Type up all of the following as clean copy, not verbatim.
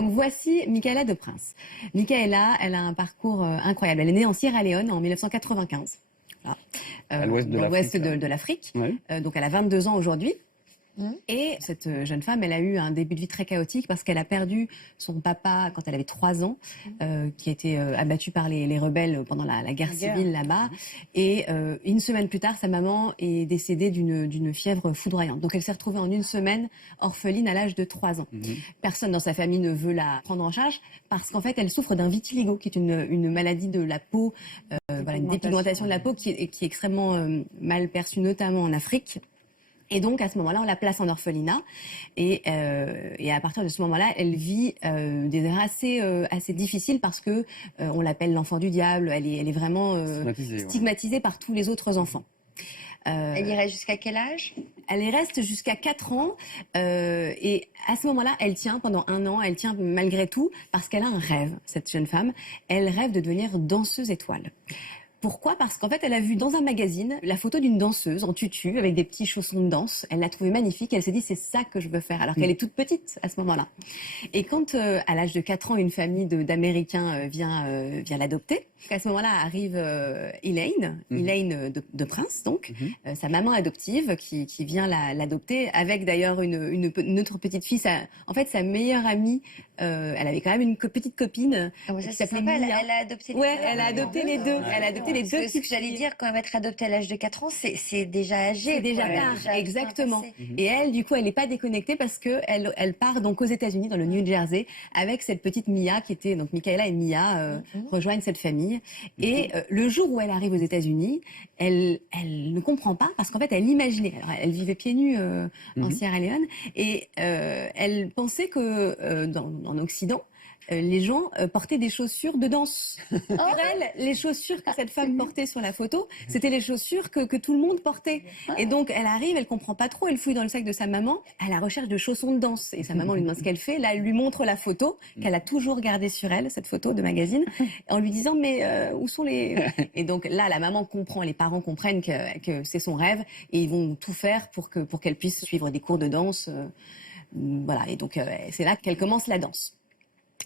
Donc voici Michaela de Prince. Michaela, elle a un parcours incroyable. Elle est née en Sierra Leone en 1995. Voilà. À l'ouest dans l'ouest de l'Afrique. Ouais. Donc elle a 22 ans aujourd'hui. Et cette jeune femme, elle a eu un début de vie très chaotique parce qu'elle a perdu son papa quand elle avait 3 ans, qui a été abattu par les rebelles pendant la guerre civile là-bas. Et une semaine plus tard, sa maman est décédée d'une fièvre foudroyante. Donc elle s'est retrouvée en une semaine orpheline à l'âge de 3 ans. Personne dans sa famille ne veut la prendre en charge parce qu'en fait, elle souffre d'un vitiligo, qui est une maladie de la peau, voilà, une dépigmentation de la peau qui est extrêmement mal perçue, notamment en Afrique. Et donc, à ce moment-là, on la place en orphelinat. Et à partir de ce moment-là, elle vit des heures assez difficiles parce que on l'appelle l'enfant du diable. Elle est vraiment stigmatisée par tous les autres enfants. Elle irait jusqu'à quel âge? Elle y reste jusqu'à 4 ans. Et à ce moment-là, elle tient pendant 1 an. Elle tient malgré tout parce qu'elle a un rêve, cette jeune femme. Elle rêve de devenir danseuse étoile. Pourquoi? Parce qu'en fait, elle a vu dans un magazine la photo d'une danseuse en tutu avec des petits chaussons de danse. Elle l'a trouvée magnifique. Elle s'est dit, c'est ça que je veux faire, alors qu'elle est toute petite à ce moment-là. Et quand, à l'âge de 4 ans, une famille d'Américains vient l'adopter, à ce moment-là arrive Elaine de Prince, donc, sa maman adoptive qui vient l'adopter, avec d'ailleurs une autre petite fille. En fait, sa meilleure amie, elle avait quand même une petite copine qui s'appelait Mia. Elle a adopté les deux. deux. Elle a adopté les deux. Elle a adopté les deux. Ce que j'allais dire, quand elle va être adoptée à l'âge de 4 ans, c'est déjà âgé. C'est déjà tard, exactement. Et elle, du coup, elle n'est pas déconnectée parce que elle part donc aux États-Unis, dans le New Jersey, avec cette petite Mia qui était donc Michaela et Mia rejoignent cette famille. Et le jour où elle arrive aux États-Unis, elle ne comprend pas parce qu'en fait, elle imaginait. Alors, elle vivait pieds nus en Sierra Leone et elle pensait que en Occident, les gens portaient des chaussures de danse. Pour elle, les chaussures que cette femme portait sur la photo, c'était les chaussures que tout le monde portait. Et donc, elle arrive, elle comprend pas trop, elle fouille dans le sac de sa maman à la recherche de chaussons de danse. Et sa maman lui demande ce qu'elle fait. Là, elle lui montre la photo qu'elle a toujours gardée sur elle, cette photo de magazine, en lui disant, mais où sont les... Et donc là, la maman comprend, les parents comprennent que c'est son rêve et ils vont tout faire pour qu'elle puisse suivre des cours de danse. Voilà, et donc c'est là qu'elle commence la danse.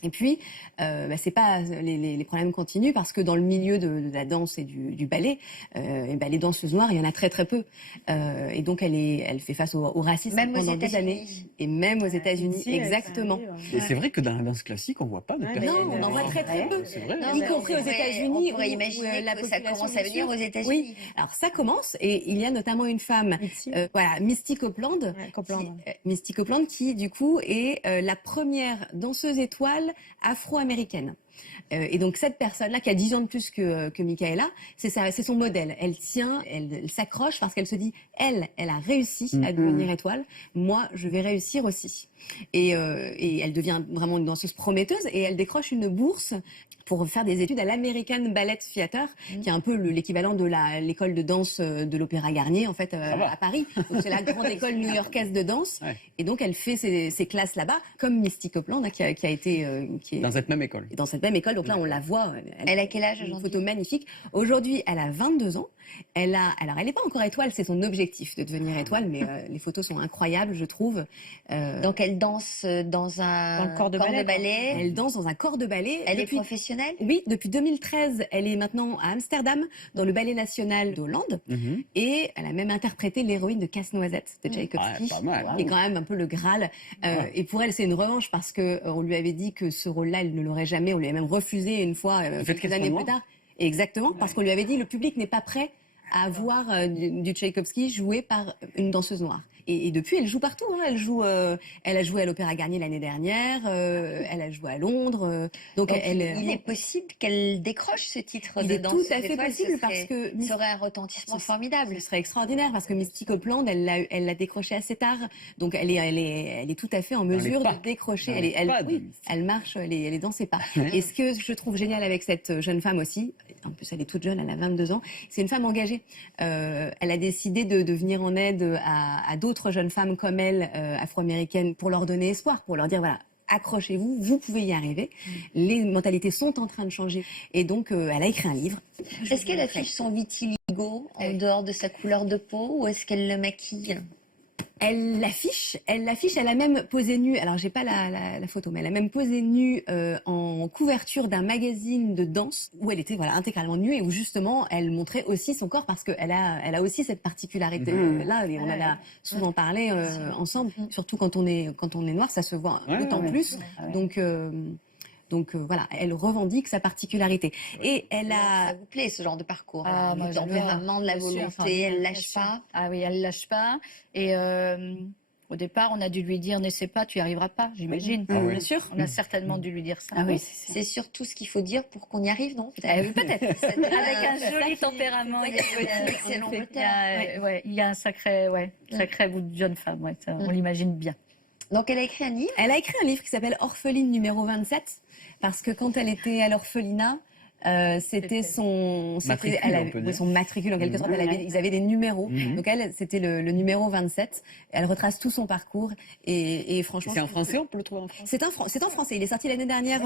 Et puis, c'est pas les problèmes continuent parce que dans le milieu de la danse et du ballet, les danseuses noires, il y en a très très peu. Et donc elle fait face au racisme pendant des années. Et même aux États-Unis, exactement. Et c'est vrai que dans la danse classique, on voit pas de personnes. Non, on en voit très très peu. C'est vrai. Y compris aux États-Unis. On pourrait imaginer que ça commence à venir aux États-Unis. Oui, alors ça commence et il y a notamment une femme, Misty Copeland, Misty Copeland qui du coup est la première danseuse étoile afro-américaine. Et donc cette personne-là, qui a 10 ans de plus que Michaela, c'est son modèle. Elle tient, elle s'accroche parce qu'elle se dit, elle a réussi à devenir étoile. Moi, je vais réussir aussi. Et elle devient vraiment une danseuse prometteuse et elle décroche une bourse pour faire des études à l'American Ballet Theatre, qui est un peu l'équivalent de l'école de danse de l'Opéra Garnier, en fait, à Paris. C'est la grande école new-yorkaise de danse. Ouais. Et donc, elle fait ses classes là-bas, comme Misty Copeland, qui a été... dans cette même école. Dans cette même école. Donc là, on la voit. Elle a quel âge aujourd'hui? Une photo magnifique. Aujourd'hui, elle a 22 ans. Alors, elle n'est pas encore étoile, c'est son objectif de devenir étoile, mais les photos sont incroyables, je trouve. Donc, elle danse dans un corps de ballet. Elle danse dans un corps de ballet. Elle est professionnelle? Oui, depuis 2013, elle est maintenant à Amsterdam, dans le Ballet National d'Hollande. Et elle a même interprété l'héroïne de Casse-Noisette de Tchaïkovski, qui est quand même un peu le Graal. Et pour elle, c'est une revanche parce qu'on lui avait dit que ce rôle-là, elle ne l'aurait jamais. On lui a même refusé une fois, quelques années plus tard. Et exactement, parce qu'on lui avait dit le public n'est pas prêt à voir du Tchaïkovski joué par une danseuse noire. Et depuis, elle joue partout. Hein. Elle a joué à l'Opéra Garnier l'année dernière. Elle a joué à Londres. Donc il est possible qu'elle décroche ce titre de danseuse étoile. Il est tout à fait possible parce que ça aurait un retentissement formidable. Ce serait extraordinaire parce que Misty Copeland, elle l'a décroché assez tard. Donc elle est tout à fait en mesure de décrocher. Elle marche, elle est dans ses pas. Et ce que je trouve génial avec cette jeune femme aussi, en plus elle est toute jeune, elle a 22 ans, c'est une femme engagée. Elle a décidé de venir en aide à d'autres jeunes femmes comme elle, afro-américaines, pour leur donner espoir, pour leur dire voilà, accrochez-vous, vous pouvez y arriver. Les mentalités sont en train de changer. Et donc, elle a écrit un livre. Est-ce qu'elle affiche son vitiligo en dehors de sa couleur de peau ou est-ce qu'elle le maquille? Elle l'affiche, elle a même posé nue, alors j'ai pas la photo, mais elle a même posé nue en couverture d'un magazine de danse où elle était intégralement nue et où justement elle montrait aussi son corps parce qu'elle a aussi cette particularité là, et on en a souvent parlé ensemble, surtout quand on est noir, ça se voit d'autant plus. Donc voilà, elle revendique sa particularité. Et elle a... Ça vous plaît ce genre de parcours? Ah, moi, Le j'adore. tempérament, de la Bien sûr, volonté, elle bien lâche sûr. pas. Ah oui, elle lâche pas. Et au départ, on a dû lui dire, n'essaie pas, tu n'y arriveras pas, j'imagine. Ah oui. Bien sûr. On a certainement dû lui dire ça. Ah oui, C'est surtout ce qu'il faut dire pour qu'on y arrive, non? Peut-être. Avec un joli tempérament, il y a un excellent moteur. il y a un sacré bout de jeune femme. Ouais, ça, on l'imagine bien. Donc elle a écrit un livre. Elle a écrit un livre qui s'appelle Orpheline numéro 27, parce que quand elle était à l'orphelinat, c'était son Matricule, on peut dire. son matricule en quelque sorte. Ils avaient des numéros. Donc elle, c'était le numéro 27. Elle retrace tout son parcours et franchement. C'est en français, on peut le trouver en français. C'est en français. Il est sorti l'année dernière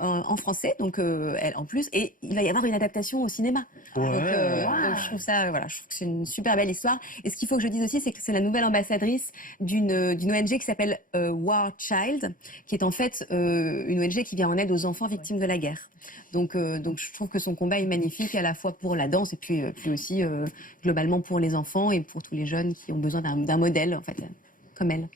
en français, donc elle en plus, et il va y avoir une adaptation au cinéma. Ouais. Donc je trouve ça, je trouve que c'est une super belle histoire. Et ce qu'il faut que je dise aussi, c'est que c'est la nouvelle ambassadrice d'une ONG qui s'appelle War Child, qui est en fait une ONG qui vient en aide aux enfants victimes de la guerre. Donc je trouve que son combat est magnifique, à la fois pour la danse et puis aussi globalement pour les enfants et pour tous les jeunes qui ont besoin d'un modèle en fait comme elle.